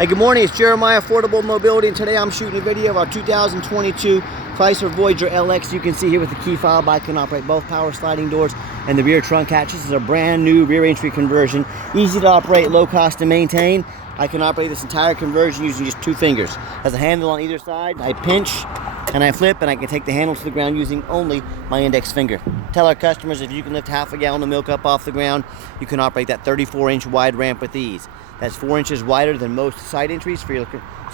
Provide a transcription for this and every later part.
Hey, good morning, it's Jeremiah Affordable Mobility, and today I'm shooting a video of our 2022 Chrysler Voyager LX. You can see here with the key fob, I can operate both power sliding doors and the rear trunk hatch. This is a brand new rear entry conversion. Easy to operate, low cost to maintain. I can operate this entire conversion using just 2 fingers. Has a handle on either side. I pinch and I flip, and I can take the handle to the ground using only my index finger. Tell our customers if you can lift half a gallon of milk up off the ground, you can operate that 34-inch wide ramp with ease. That's 4 inches wider than most side entries. So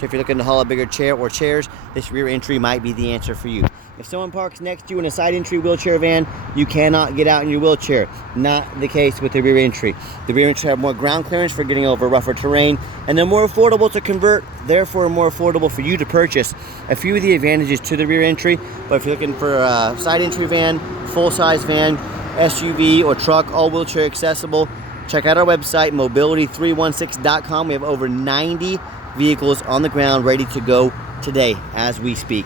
if you're looking to haul a bigger chair or chairs, this rear entry might be the answer for you. If someone parks next to you in a side entry wheelchair van, you cannot get out in your wheelchair. Not the case with the rear entry. The rear entry have more ground clearance for getting over rougher terrain, and they're more affordable to convert, therefore more affordable for you to purchase. A few of the advantages to the rear entry, but if you're looking for a side entry van, full-size van, SUV, or truck, all wheelchair accessible, check out our website, mobility316.com. We have over 90 vehicles on the ground ready to go today as we speak.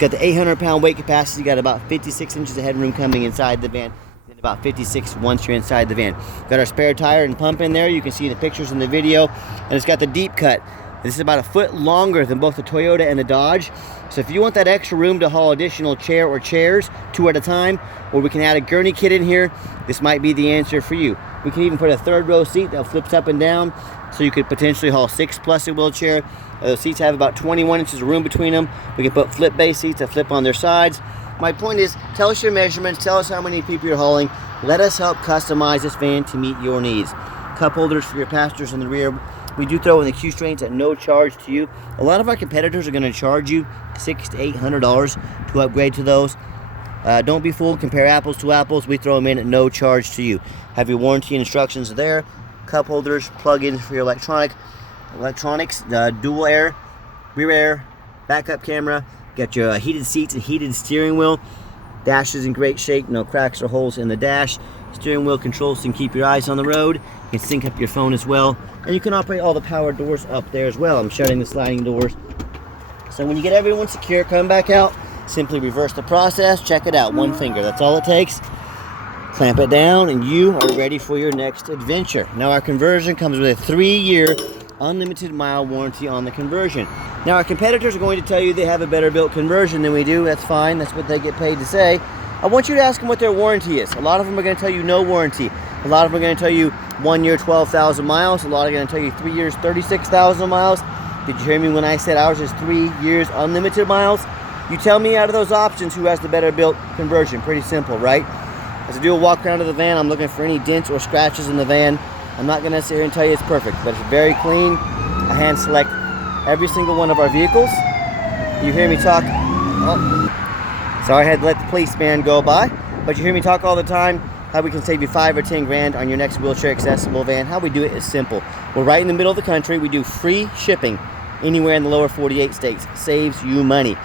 Got the 800-pound weight capacity, got about 56 inches of headroom coming inside the van, and about 56 once you're inside the van. Got our spare tire and pump in there. You can see the pictures in the video, and it's got the deep cut. This is about a foot longer than both the Toyota and the Dodge. So if you want that extra room to haul additional chair or chairs, 2 at a time, or we can add a gurney kit in here, this might be the answer for you. We can even put a 3rd row seat that flips up and down, so you could potentially haul 6 plus a wheelchair. Those seats have about 21 inches of room between them. We can put flip base seats that flip on their sides. My point is, tell us your measurements, tell us how many people you're hauling. Let us help customize this van to meet your needs. Cup holders for your passengers in the rear. We do throw in the Q strains at no charge to you. A lot of our competitors are going to charge you $600 to $800 to upgrade to those. Don't be fooled. Compare apples to apples. We throw them in at no charge to you. Have your warranty instructions there. Cup holders, plug-ins for your electronics, dual air, rear air, backup camera. Got your heated seats and heated steering wheel. Dash is in great shape. No cracks or holes in the dash. Steering wheel controls can keep your eyes on the road. You can sync up your phone as well. And you can operate all the power doors up there as well. I'm shutting the sliding doors. So when you get everyone secure, come back out. Simply reverse the process. Check it out. 1 finger. That's all it takes. Clamp it down, and you are ready for your next adventure. Now, our conversion comes with a 3-year unlimited mile warranty on the conversion. Now, our competitors are going to tell you they have a better built conversion than we do. That's fine. That's what they get paid to say. I want you to ask them what their warranty is. A lot of them are going to tell you no warranty. A lot of them are going to tell you 1 year, 12,000 miles. A lot are going to tell you 3 years, 36,000 miles. Did you hear me when I said ours is 3 years unlimited miles? You tell me out of those options who has the better built conversion. Pretty simple, right? As I do a walk around of the van, I'm looking for any dents or scratches in the van. I'm not going to sit here and tell you it's perfect, but it's very clean. I hand select every single one of our vehicles. You hear me talk. Oh, sorry, I had to let the policeman go by, but you hear me talk all the time how we can save you 5 or 10 grand on your next wheelchair accessible van. How we do it is simple. We're right in the middle of the country. We do free shipping anywhere in the lower 48 states. Saves you money.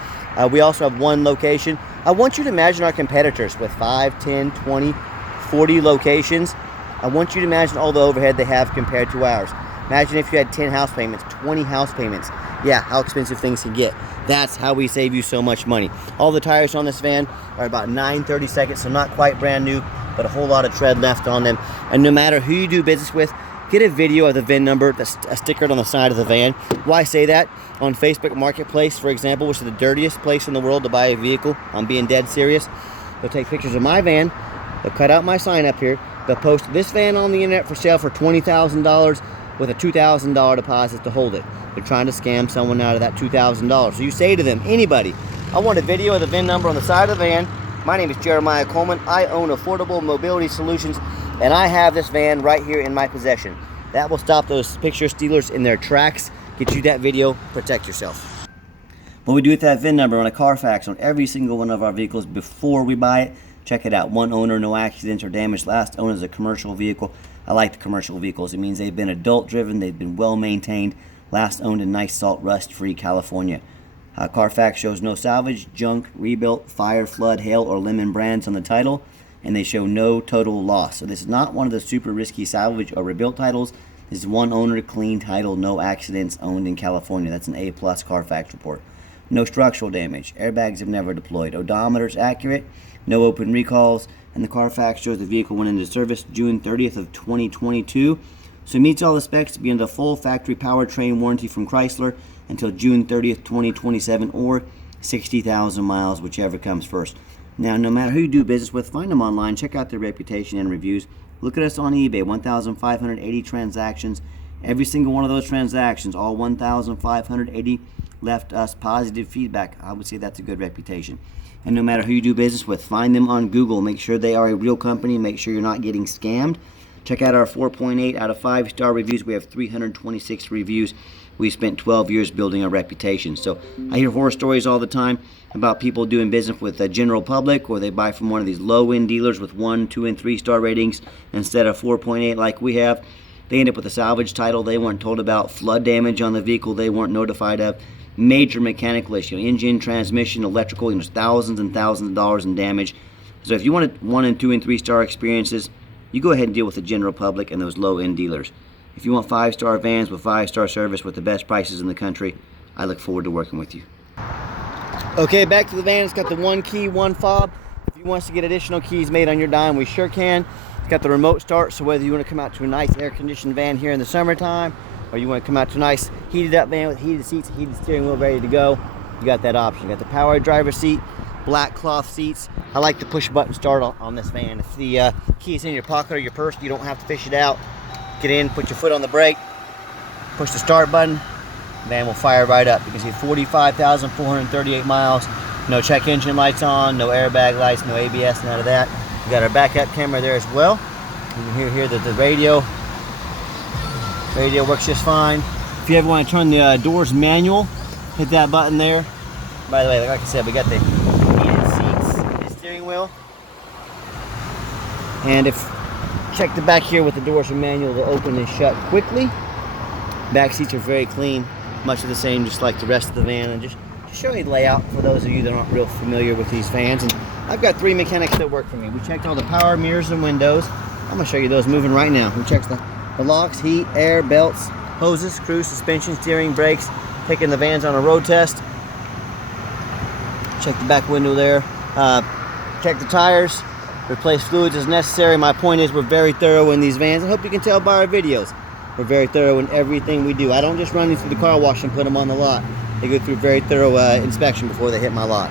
We also have 1 location. I want you to imagine our competitors with 5, 10, 20, 40 locations. I want you to imagine all the overhead they have compared to ours. Imagine if you had 10 house payments, 20 house payments. Yeah, how expensive things can get. That's how we save you so much money. All the tires on this van are about 9/32, so not quite brand new, but a whole lot of tread left on them. And no matter who you do business with, get a video of the VIN number that's stickered on the side of the van. Why say that? On Facebook Marketplace, for example, which is the dirtiest place in the world to buy a vehicle, I'm being dead serious. They'll take pictures of my van, they'll cut out my sign up here, they'll post this van on the internet for sale for $20,000 with a $2,000 deposit to hold it. They're trying to scam someone out of that $2,000. So you say to them, anybody, I want a video of the VIN number on the side of the van. My name is Jeremiah Coleman. I own Affordable Mobility Solutions, and I have this van right here in my possession. That will stop those picture stealers in their tracks. Get you that video, protect yourself. What we do with that VIN number on a Carfax on every single one of our vehicles before we buy it, check it out. 1 owner, no accidents or damage. Last owner is a commercial vehicle. I like the commercial vehicles. It means they've been adult driven, they've been well maintained. Last owned in nice salt, rust-free California. Carfax shows no salvage, junk, rebuilt, fire, flood, hail, or lemon brands on the title, and they show no total loss. So this is not one of the super risky salvage or rebuilt titles. This is 1 owner, clean title, no accidents, owned in California. That's an A+ Carfax report. No structural damage. Airbags have never deployed. Odometer's accurate. No open recalls. And the Carfax shows the vehicle went into service June 30th of 2022. So it meets all the specs to be under the full factory powertrain warranty from Chrysler until June 30th, 2027, or 60,000 miles, whichever comes first. Now, no matter who you do business with, find them online, check out their reputation and reviews. Look at us on eBay, 1,580 transactions. Every single one of those transactions, all 1,580, left us positive feedback. I would say that's a good reputation. And no matter who you do business with, find them on Google. Make sure they are a real company. Make sure you're not getting scammed. Check out our 4.8 out of 5-star reviews. We have 326 reviews. We spent 12 years building a reputation. So I hear horror stories all the time about people doing business with the general public, or they buy from one of these low-end dealers with 1, 2, and 3-star ratings instead of 4.8 like we have. They end up with a salvage title. They weren't told about flood damage on the vehicle. They weren't notified of major mechanical issue, engine, transmission, electrical. There's thousands and thousands of dollars in damage. So if you wanted 1 and 2 and 3-star experiences, you go ahead and deal with the general public and those low-end dealers. If you want 5-star vans with 5-star service with the best prices in the country, I look forward to working with you. Okay, back to the van. It's got the 1 key, 1 fob. If you want us to get additional keys made on your dime, we sure can. It's got the remote start, so whether you want to come out to a nice air-conditioned van here in the summertime, or you want to come out to a nice heated-up van with heated seats, heated steering wheel, ready to go, you got that option. You got the power driver's seat, black cloth seats. I like the push-button start on this van. If the key is in your pocket or your purse, you don't have to fish it out. Get in, put your foot on the brake, push the start button, van will fire right up. You can see 45,438 miles. No check engine lights on, no airbag lights, no ABS, none of that. We got our backup camera there as well. You can hear here that the radio works just fine. If you ever want to turn the doors manual, hit that button there. By the way, like I said, we got the heated seats in the steering wheel. And if check the back here with the doors are manual, they'll open and shut quickly. Back seats are very clean, much of the same, just like the rest of the van. And just show you the layout for those of you that aren't real familiar with these vans. And I've got 3 mechanics that work for me. We checked all the power, mirrors, and windows. I'm gonna show you those moving right now. We checked the locks, heat, air, belts, hoses, cruise, suspension, steering, brakes. Taking the vans on a road test. Check the back window there. Check the tires. Replace fluids as necessary. My point is, we're very thorough in these vans. I hope you can tell by our videos. We're very thorough in everything we do. I don't just run these through the car wash and put them on the lot. They go through very thorough inspection before they hit my lot.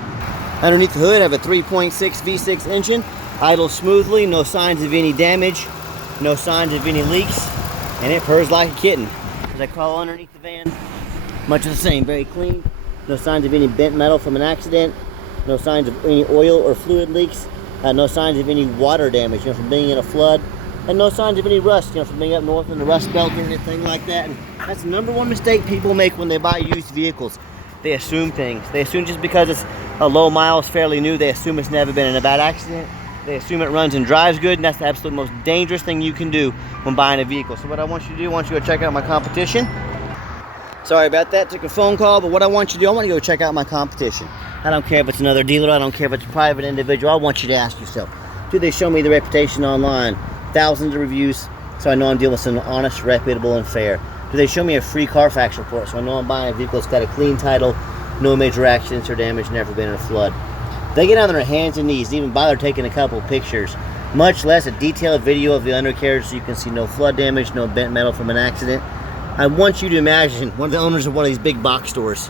Underneath the hood, I have a 3.6 V6 engine. Idles smoothly, no signs of any damage, no signs of any leaks, and it purrs like a kitten. As I crawl underneath the van, much of the same, very clean. No signs of any bent metal from an accident, no signs of any oil or fluid leaks, no signs of any water damage, from being in a flood, and no signs of any rust, from being up north in the rust belt or anything like that. And that's the #1 mistake people make when they buy used vehicles. They assume things. They assume just because it's a low miles, fairly new, they assume it's never been in a bad accident. They assume it runs and drives good, and that's the absolute most dangerous thing you can do when buying a vehicle. So what I want you to do, I want you to go check out my competition. Sorry about that, took a phone call, but what I want you to do, I want you to go check out my competition. I don't care if it's another dealer, I don't care if it's a private individual, I want you to ask yourself, do they show me the reputation online? Thousands of reviews, so I know I'm dealing with something honest, reputable, and fair. Do they show me a free Carfax report, so I know I'm buying a vehicle that's got a clean title, no major accidents or damage, never been in a flood? They get on their hands and knees, even bother taking a couple pictures, much less a detailed video of the undercarriage so you can see no flood damage, no bent metal from an accident. I want you to imagine one of the owners of one of these big box stores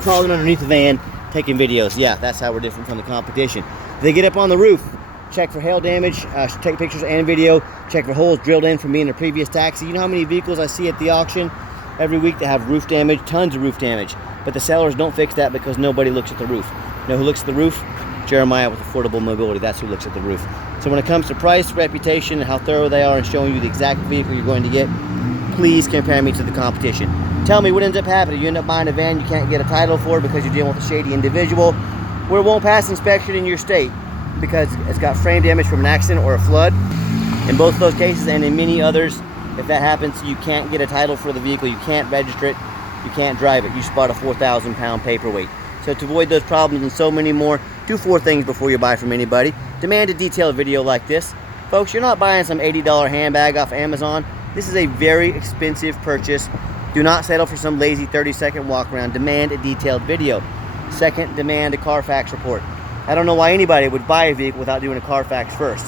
crawling underneath the van, taking videos. Yeah, that's how we're different from the competition. They get up on the roof, check for hail damage, take pictures and video, check for holes drilled in from me in a previous taxi. You know how many vehicles I see at the auction every week that have roof damage, tons of roof damage. But the sellers don't fix that because nobody looks at the roof. You know who looks at the roof? Jeremiah with Affordable Mobility. That's who looks at the roof. So when it comes to price, reputation, and how thorough they are in showing you the exact vehicle you're going to get, please compare me to the competition. Tell me what ends up happening. You end up buying a van you can't get a title for because you're dealing with a shady individual, where it won't pass inspection in your state because it's got frame damage from an accident or a flood. In both of those cases and in many others, if that happens, you can't get a title for the vehicle, you can't register it, you can't drive it. You just bought a 4,000-pound paperweight. So to avoid those problems and so many more, do 4 things before you buy from anybody. Demand a detailed video like this. Folks, you're not buying some $80 handbag off Amazon. This is a very expensive purchase. Do not settle for some lazy 30-second walk around. Demand a detailed video. Second, demand a Carfax report. I don't know why anybody would buy a vehicle without doing a Carfax first.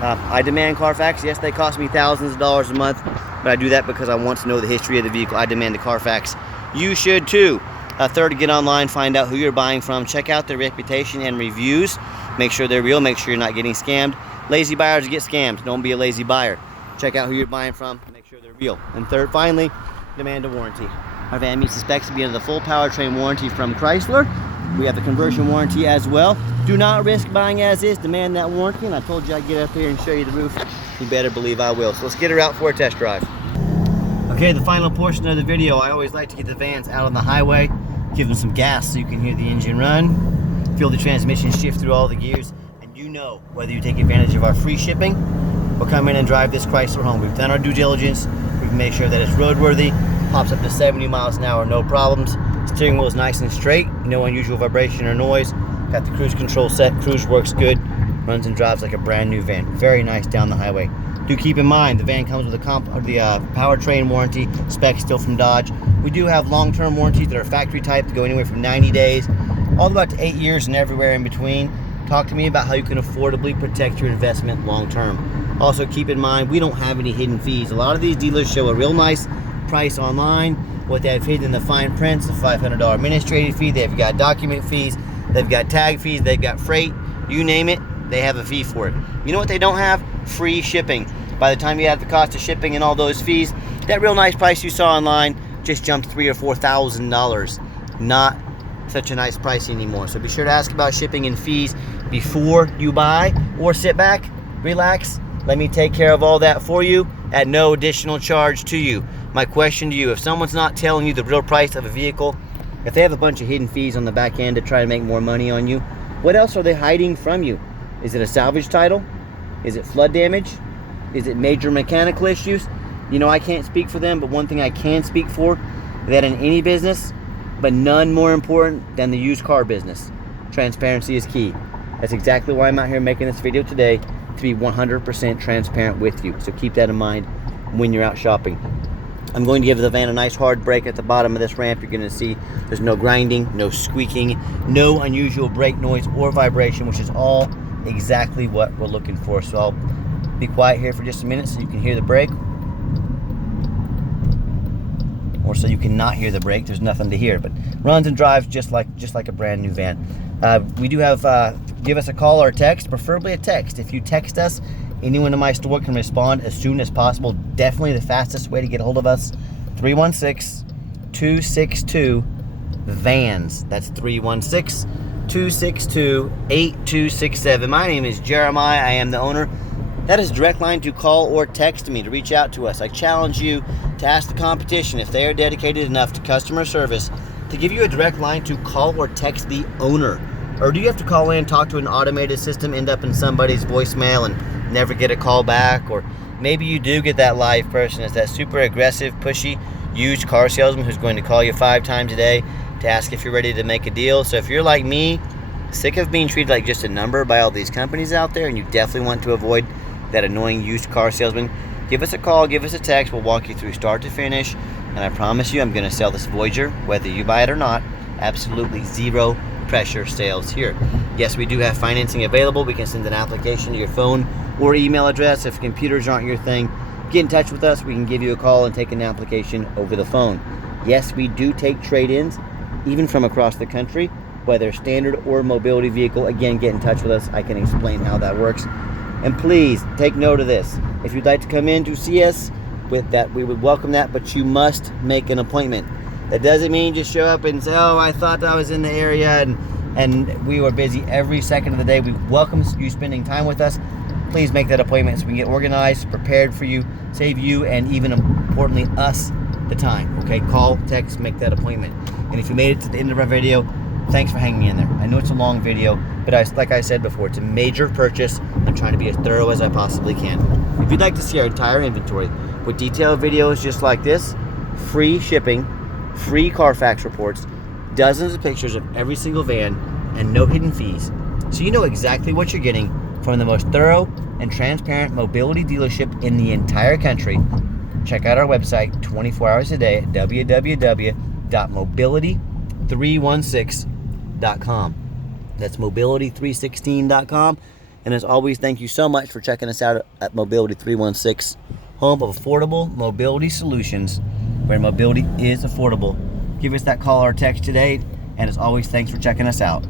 I demand Carfax. Yes, they cost me thousands of dollars a month. but I do that because I want to know the history of the vehicle. I demand the Carfax. You should too. Third, get online, find out who you're buying from, check out their reputation and reviews, make sure they're real, make sure you're not getting scammed. Lazy buyers get scammed. Don't be a lazy buyer. Check out who you're buying from, make sure they're real. And third, finally, demand a warranty. Our van meets the specs to be under the full powertrain warranty from Chrysler. We have the conversion warranty as well. Do not risk buying as is, demand that warranty. And I told you I'd get up here and show you the roof. You better believe I will. So let's get her out for a test drive. Okay, the final portion of the video, I always like to get the vans out on the highway, give them some gas so you can hear the engine run, feel the transmission shift through all the gears, and you know whether you take advantage of our free shipping or come in and drive this Chrysler home. We've done our due diligence, we've made sure that it's roadworthy, pops up to 70 miles an hour, no problems. Steering wheel is nice and straight, no unusual vibration or noise. Got the cruise control set, cruise works good, runs and drives like a brand new van. Very nice down the highway. Do keep in mind, the van comes with the powertrain warranty, specs still from Dodge. We do have long-term warranties that are factory type that go anywhere from 90 days, all the way up to 8 years and everywhere in between. Talk to me about how you can affordably protect your investment long-term. Also keep in mind, we don't have any hidden fees. A lot of these dealers show a real nice price online. What they have hidden in the fine print's the $500 administrative fee. They've got document fees, they've got tag fees, they've got freight, you name it, they have a fee for it. You know what they don't have? Free shipping. By the time you add the cost of shipping and all those fees, that real nice price you saw online just jumped $3,000 or $4,000. Not such a nice price anymore. So be sure to ask about shipping and fees before you buy, or sit back, relax, let me take care of all that for you at no additional charge to you. My question to you, if someone's not telling you the real price of a vehicle, if they have a bunch of hidden fees on the back end to try to make more money on you, what else are they hiding from you? Is it a salvage title? Is it flood damage? Is it major mechanical issues? You know, I can't speak for them, but one thing I can speak for, that in any business, but none more important than the used car business, transparency is key. That's exactly why I'm out here making this video today, to be 100% transparent with you. So keep that in mind when you're out shopping. I'm going to give the van a nice hard brake at the bottom of this ramp. You're going to see there's no grinding, no squeaking, no unusual brake noise or vibration, which is all exactly what we're looking for. So I'll be quiet here for just a minute so you can hear the brake, or so you can not hear the brake. There's nothing to hear, but runs and drives just like a brand new van. We do have give us a call or a text, preferably a text. If you text us, anyone in my store can respond as soon as possible. Definitely the fastest way to get a hold of us. 316-262-VANS. That's 316-262-8267. My name is Jeremiah. I am the owner. That is a direct line to call or text me to reach out to us. I challenge you to ask the competition if they are dedicated enough to customer service to give you a direct line to call or text the owner. Or do you have to call in, talk to an automated system, end up in somebody's voicemail and never get a call back? Or maybe you do get that live person. It's that super aggressive, pushy, used car salesman who's going to call you 5 times a day to ask if you're ready to make a deal. So if you're like me, sick of being treated like just a number by all these companies out there, and you definitely want to avoid that annoying used car salesman, give us a call, give us a text. We'll walk you through start to finish, and I promise you I'm going to sell this Voyager whether you buy it or not. Absolutely zero pressure sales here. Yes, we do have financing available. We can send an application to your phone or email address. If computers aren't your thing, get in touch with us. We can give you a call and take an application over the phone. Yes, we do take trade-ins even from across the country, whether standard or mobility vehicle. Again, get in touch with us. I can explain how that works. And please take note of this. If you'd like to come in to see us, with that, we would welcome that, but you must make an appointment. That doesn't mean just show up and say, oh, I thought I was in the area and we were busy every second of the day. We welcome you spending time with us. Please make that appointment so we can get organized, prepared for you, save you, and even importantly, us the time. Okay, call, text, make that appointment. And if you made it to the end of our video, thanks for hanging in there. I know it's a long video, but like I said before, it's a major purchase. I'm trying to be as thorough as I possibly can. If you'd like to see our entire inventory with detailed videos just like this, free shipping, free Carfax reports, dozens of pictures of every single van, and no hidden fees, so you know exactly what you're getting from the most thorough and transparent mobility dealership in the entire country, check out our website 24 hours a day at www.mobility316.com. That's mobility316.com. And as always, thank you so much for checking us out at Mobility 316. home of affordable mobility solutions, where mobility is affordable. Give us that call or text today, and as always, thanks for checking us out.